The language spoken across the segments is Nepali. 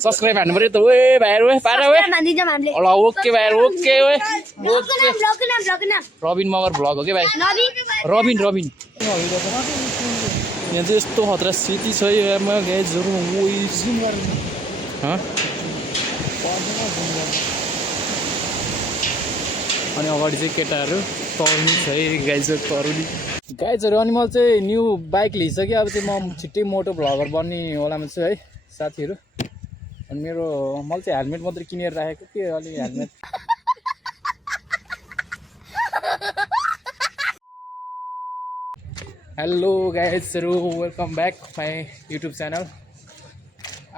सब्सक्राइब हान्नु पर्यो त ओए भाइहरु ओए पारा ओए ल ओके भाइहरु ओके ओए ओके रबिन मगर भ्लग हो के भाइ रबिन यहाँ चाहिँ यस्तो खतरा सिटी छ यारमा गाइजहरु ओइ जुम गर्नु अनि अगाडि चाहिँ केटाहरु तरुनी छ है गाइजहरु तरुनी गाइजहरु अनि मैले चाहिँ न्यू बाइक लिइसके अब चाहिँ म छिट्टै मोटो भ्लगर बन्ने होलामा छु है साथीहरु अनि मेरो मैले चाहिँ हेलमेट मात्रै किनेर राखेको के अलि हेलमेट हेलो गाइजहरु welcome back my YouTube channel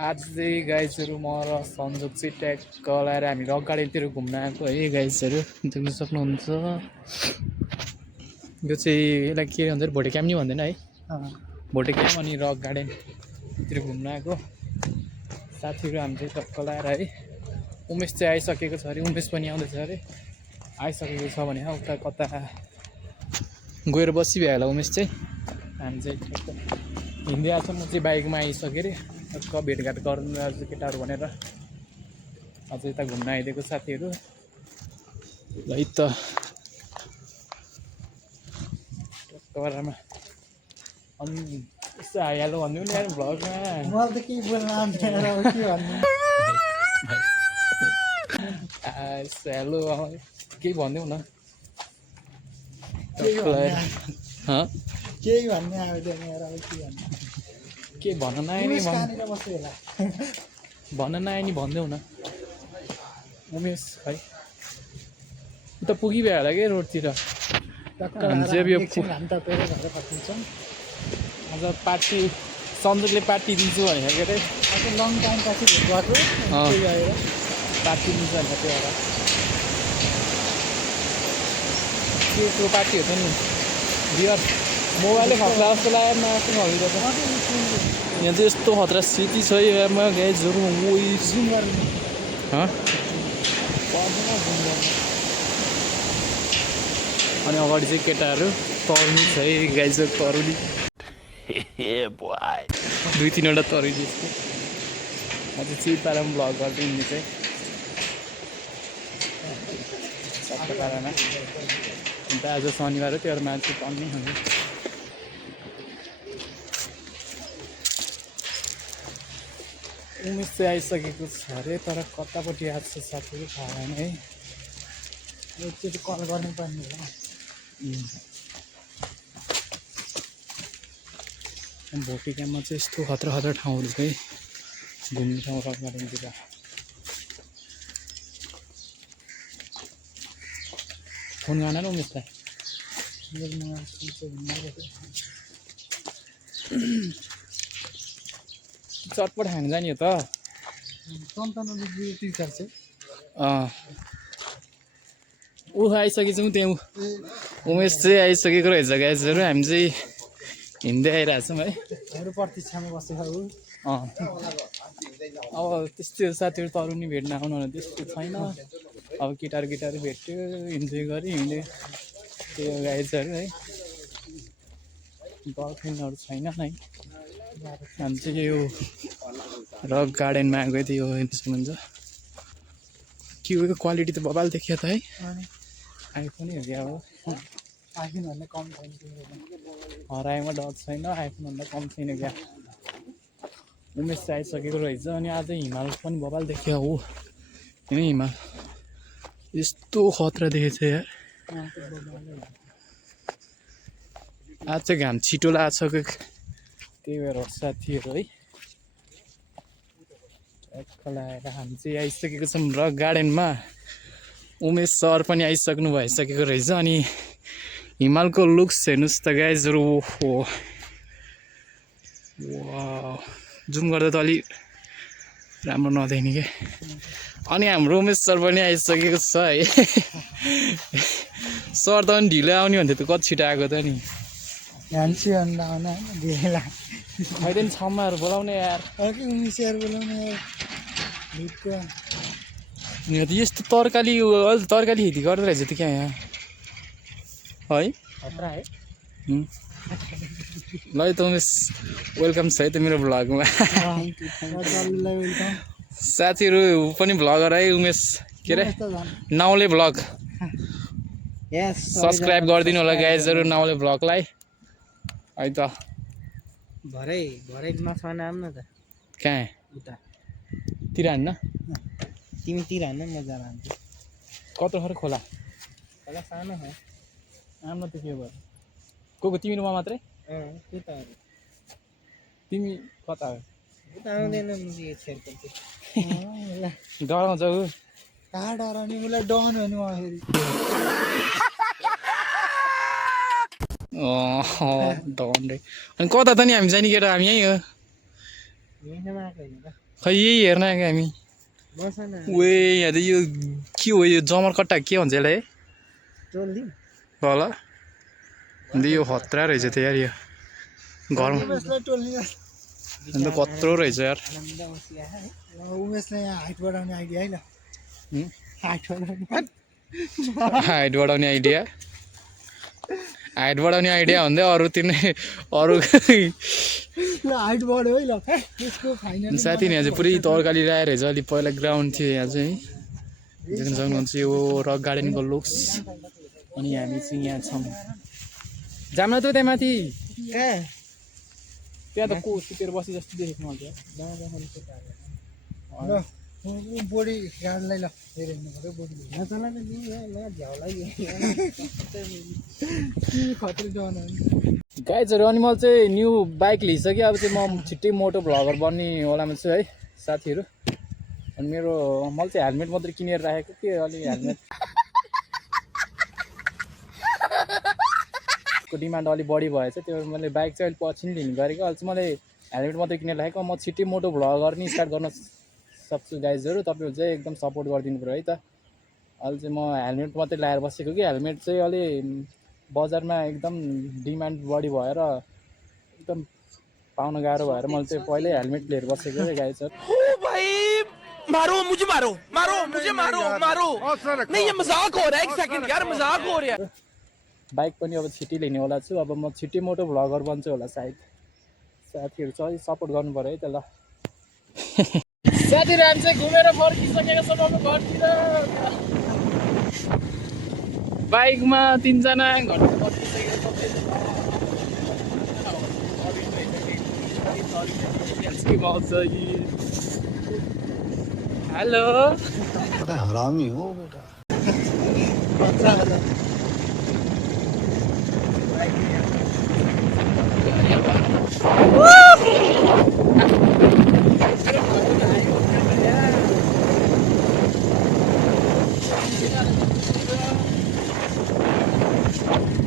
आज चाहिँ गाइजहरु म र संजोग चाहिँ ट्याक्क लाएर हामी रक गार्डनतिर घुम्न आएको है गाइजहरु देख्न सक्नुहुन्छ यो चाहिँ यसलाई के भन्छ भोटे क्याम्प नि भन्दैन है भोटे क्याम्प अनि रक गार्डनतिर घुम्न आएको साथीहरु हामी चाहिँ टक्क लाएर है उमेश चाहिँ आइसकेको छ अरे उमेश पनि आउँदैछ अरे आइसकेको छ भने उता कता गएर बसिभयो होला उमेश चाहिँ हामी चाहिँ हिँड्दै आएको छ म चाहिँ बाइकमा आइसकेँ अरे टक्क भेटघाट गर्नु आज केटाहरू भनेर अझ यता घुम्न आइदिएको साथीहरू ल त टक्करमा अनि यस्तो हाइहाल्नु भन्नु नि यार भ्लगमा मलाई त केही बोल्न आउँदैन र के भन्नु हेलो केही भनिदेऊ न केही भन्ने आउँदैन यार अब के भन्नु के भन्न नआए नि कहाँनिर बस्यो होला भन्न नआए नि भनिदेऊ न उमेश है उता पुगिभयो होला कि रोडतिर हामी चाहिँ अब यो हामी त पेरे घर फर्किन्छौँ अझ पार्टी सन्दुकले पार्टी दिन्छु भनेको के अरे अब लङ टाइम पछि भेट भएको गएर पार्टी दिन्छ भनेर त्यो होला के पार्टी हो त नि बियर मोबाइलले खतरा जस्तो लागेर नआएको हल्का यहाँ चाहिँ यस्तो खतरा सिटी छ यारमा गाइजहरु ओइ जुम गर्नु अनि अगाडि चाहिँ केटाहरू तरुनी छ है गाइजहरु तरुनी दुई तीनवटा तरुनी जस्तो अझ चाहिँ पारामा भ्लग गर्दै हिँड्ने चाहिँ सबै पारामा अन्त आज शनिबार हो त्यो मान्छे कम्ती हुन्छ उमेश चाहिँ आइसकेको छ अरे तर कतापट्टि आएको छ साथीहरू थाहा भएन है एकचोटि कल गर्नुपर्ने हो भोटे क्याम्पमा चाहिँ यस्तो खतरा खतरा ठाउँहरू चाहिँ घुम्ने ठाउँ रक गार्डनतिर फोन गर्न न उमेशलाई चटपट खान जाने हो त ऊ आइसकेछौँ त्यहाँ उमेश चाहिँ आइसकेको रहेछ गाइजहरु हामी चाहिँ हिँड्दै आइरहेछौँ है प्रतीक्षामा बसेको अब त्यस्तो साथीहरू तरुनी भेट्न आउनु भने त्यस्तो छैन अब केटाहरू भेट्यो इन्जोय गऱ्यो हिँड्यो त्यो गाइजहरु है गर्लफ्रेन्डहरू छैन है हामी चाहिँ यो रक गार्डनमा आएको थियो हुन्छ के हो क्वालिटी त बबाल देखियो त है आइफोनै हो कि अब आइफोनभन्दा कम छैन हराएमा डर छैन आइफोनभन्दा कम छैन क्या उमेश चाहिँ आइसकेको रहेछ अनि आज हिमाल पनि बबाल देखियो हो होइन हिमाल यस्तो खतरा देखेको छ यार आज चाहिँ घाम छिटो लाग्छ त्यही भएर साथीहरू है ट्याक्क लगाएर हामी चाहिँ आइसकेको छौँ रक गार्डनमा उमेश सर पनि आइसक्नु भइसकेको रहेछ अनि हिमालको लुक्स हेर्नुहोस् त गाइजहरु हो जुम गर्दा त अलि राम्रो नदेख्ने के अनि हाम्रो उमेश सर पनि आइसकेको छ है सर त पनि ढिलो आउने भन्थ्यो त कति छिटो आएको त नि खैदेन छम्माहरू बोलाउने यार यस्तो तरकारी अहिले तरकारी खेती गर्दो रहेछ त क्या यहाँ है ल त उमेश वेलकम छ है त मेरो भ्लगमा साथीहरू पनि भ्लगर है उमेश के अरे नाउले भ्लग यस सब्सक्राइब गरिदिनु होला गाइजहरू नाउले भ्लगलाई है त भरै माछा नाम न त कहाँ उता तिर हान्न तिमी तिर हान्न मजा लान्छ कत्रो खर खोला होला सानो हो आम्न त के भयो को तिमी रुमा मात्रै उता तिमी कता हो उता आउँदैन यो छेर्को डराउँछ ऊ कहाँ डराउने उसलाई डन हो नि म फेरि डन्डै अनि कता त नि हामी जाने केटा हामी यहीँ हो खै यही हेर्न आएको हामी वे यहाँ त यो के हो यो जमर कट्टा के भन्छ यसलाई ल अन्त यो खतरा रहेछ त यार यो घरमा अन्त कत्रो रहेछ यार उमेशले यहाँ हाइट बढाउने आइडिया है ल हाइट बढाउने आइडिया भन्दै अरू तिर्ने अरू हाइट बढ्यो है ल त्यसको फाइनल साथी यहाँ चाहिँ पुरै तरकारी ल्याएर रहेछ अलिक पहिला ग्राउन्ड थियो यहाँ चाहिँ देख्न सक्नुहुन्छ यो रक गार्डनको लुक्स अनि हामी चाहिँ यहाँ छौँ जाम्न त त्यहाँ माथि त्यहाँ त को सुतेर बसी जस्तो देखेको मलाई बोडी गाडीलाई ल फेरि हेर्नु पऱ्यो बोडी खतरी डन गाइजहरू अनि मैले चाहिँ न्यू बाइक लिइसकेँ अब चाहिँ म छिट्टै मोटो भ्लगर बन्ने होलामा छु है साथीहरू अनि मेरो मैले चाहिँ हेलमेट मात्रै किनेर राखेको के अलि हेलमेट को डिमान्ड अलिक बढी भएछ त्यो मैले बाइक चाहिँ अलिक पछि नि लिने गरेको अहिले चाहिँ मैले हेलमेट मात्रै किनेर राखेको म छिट्टै मोटो भ्लगर नि स्टार्ट गर्न सक्छु गाइजहरू तपाईँहरू चाहिँ एकदम सपोर्ट गरिदिनु पऱ्यो है त अहिले चाहिँ म हेलमेट मात्रै लगाएर बसेको कि हेलमेट चाहिँ अलि बजारमा एकदम डिमान्ड बढी भएर एकदम पाउन गाह्रो भएर मैले चाहिँ पहिल्यै हेलमेट लिएर बसेको है गाइजहरू मारो मुझे मारो मारो मुझे मारो मारो नहीं ये मजाक हो रहा है एक सेकंड यार मजाक हो रहा है बाइक पनि अब छिट्टै लिने होला छु अब म छिट्टै मोटो भ्लगर बन्छु होला सायद साथीहरू चाहिँ सपोर्ट गर्नु पऱ्यो है त ल साथीहरू हामी चाहिँ घुमेर फर्किसकेको छौँ अब घरतिर बाइकमा 3 जना घरमा फर्किसकेको छौँ हेलो हरामी हो बेटा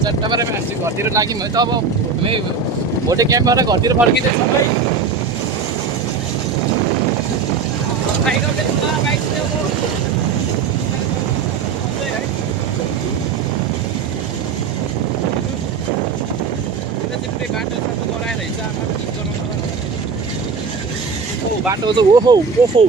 चट्टाबाट हामी घरतिर लाग्यौँ भने त अब हामी भोटे क्याम्पबाट घरतिर फर्किँदैछ है बाटो चाहिँ ओहो ओहो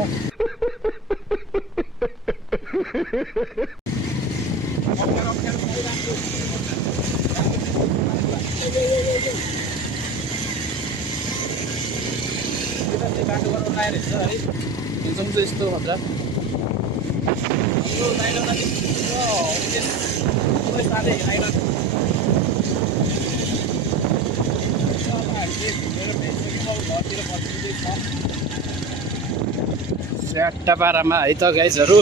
बाटो बनाउनु लगाएर रहेछ है हिँड्छौँ चाहिँ यस्तो भन्छ स्याट्टा पारामा है त गाइजहरू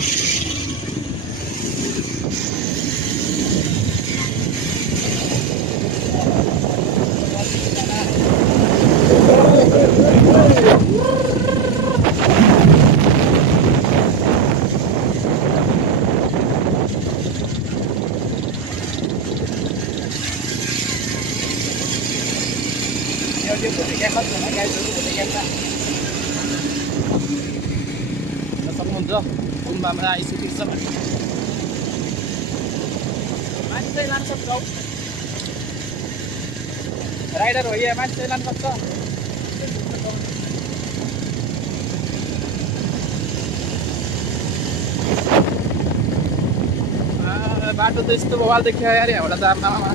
सक्नुहुन्छ गुम्बामा आइसकेको छ मान्छे लान सक्छ राइडर हो यहाँ मान्छे लान सक्छ बाटो त यस्तो बवाल देखियो यार यहाँबाट जामनामा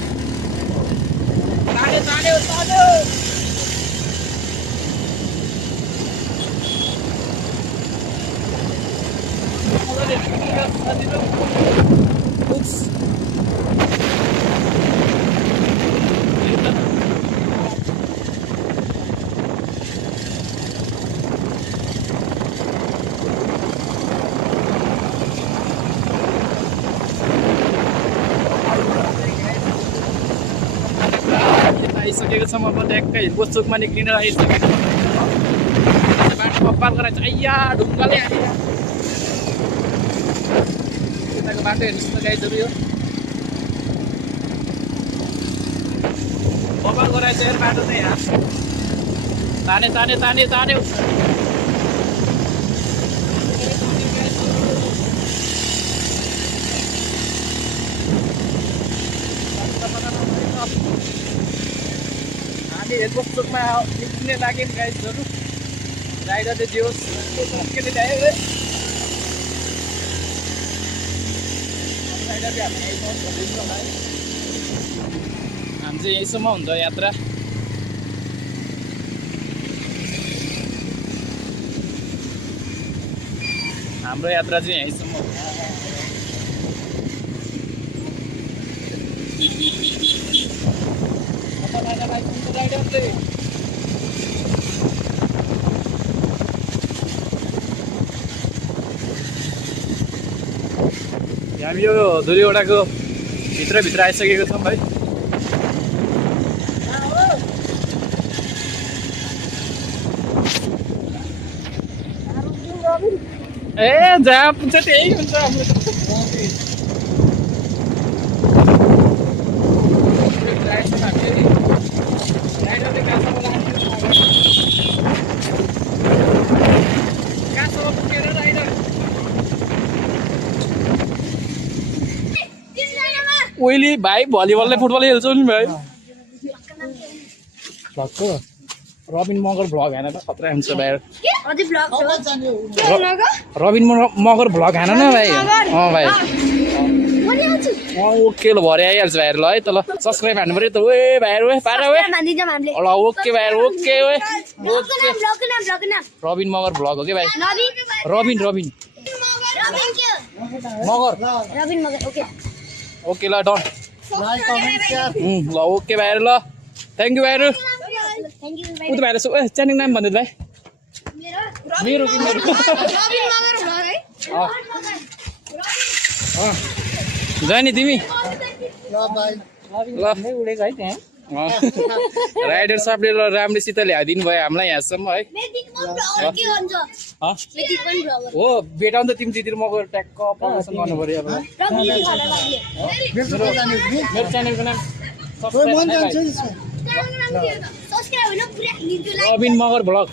आइसकेको छ म ट्याक्कै हिलकोट चोकमा निक्लिन आइसकेको बाटोमा पार गराएको छ अय्या ढुङ्गाले हालेर यताको बाटो हेर्नुहोस् न गाइजहरू यो कपाल गराएको छ यार बाटो चाहिँ यहाँ ताने ताने ताने ताने हामी हेलकोट चोकमा निक्लिने लाग्यौँ गाइजहरू राइडरले जे होस् के ल्यायो राइडरले हामी चाहिँ यहीँसम्म हुन्छ यात्रा हाम्रो यात्रा चाहिँ यहीँसम्म हो हामी यो धुरीवटाको भित्रभित्र आइसकेको छौँ भाइ ए जहाँ पुग्छ त्यही हुन्छ हाम्रो ओइली भाइ भलिबल फुटबल खेल्छौ नि भाइ भ्लगको रबिन मगर भ्लग हेर्न त खतरा हुन्छ भाइ रबिन मगर भ्लग हेर्न न भाइ भाइ ओके ल भरे आइहाल्छ भाइहरू ल है त ल सब्सक्राइब हान्नु पऱ्यो त ओ भाइहरू पारा ल ओके भाइहरू okay okay Rabin Magar vlog हो कि भाइ रबिन मगर ओके ल डन ल ओके भाइहरू ल थ्याङ्क यू भाइहरू उता भाइहरू च्यानल नाम भन्दै भाइ मेरो कि मेरो जाने तिमी ल उडेको है त्यहाँ राइडर साहबले ल राम्रोसित ल्याइदिनु भयो हामीलाई यहाँसम्म है हो भेटाउनु त तिमीतिर म गएर ट्याक्क प्रमोसन गर्नु पऱ्यो अब मेरो च्यानलको नाम रबिन मगर भ्लग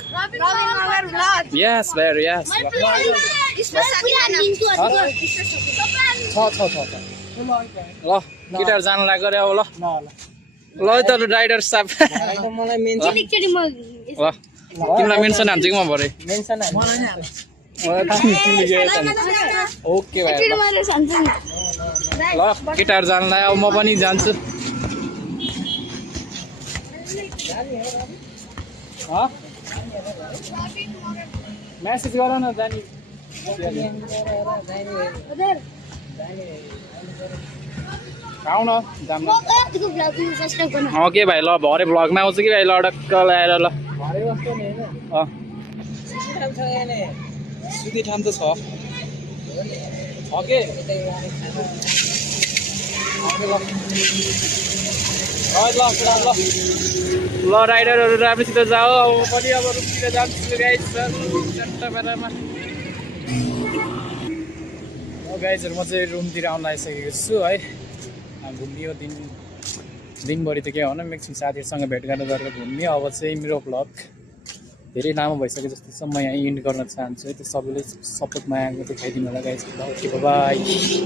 यस भाइहरू यस ल केटाहरू जानु लाग्यो अरे अब ल ल त राइडर साहब ल तिमीलाई मेन्सन हान्छ कि म भरे ओके भाइ ल केटाहरू जानु लाग्यो अब म पनि जान्छु मेसेज गर न जानी आऊ न ओके भाइ ल भरे भ्लगमा आउँछु कि भाइ ल अडक्क ल्याएर ल सुती ठाउँ त छ के ल राइडरहरू राम्रोसित जाऊ अब पनि अब रुमतिर जान्छु गाइज चट्टा बेलामा गाइजहरू म चाहिँ रुमतिर आउन आइसकेको छु है घुमियो दिनभरि त के हो न म्याक्सिमम साथीहरूसँग भेटघाट गरेर घुम्यो अब चाहिँ मेरो भ्लग धेरै लामो भइसक्यो जस्तो छ म यहाँ इन्ड गर्न चाहन्छु है त्यो सबैले सपोर्ट माया देखाइदिनु होला गाइज ओके बाई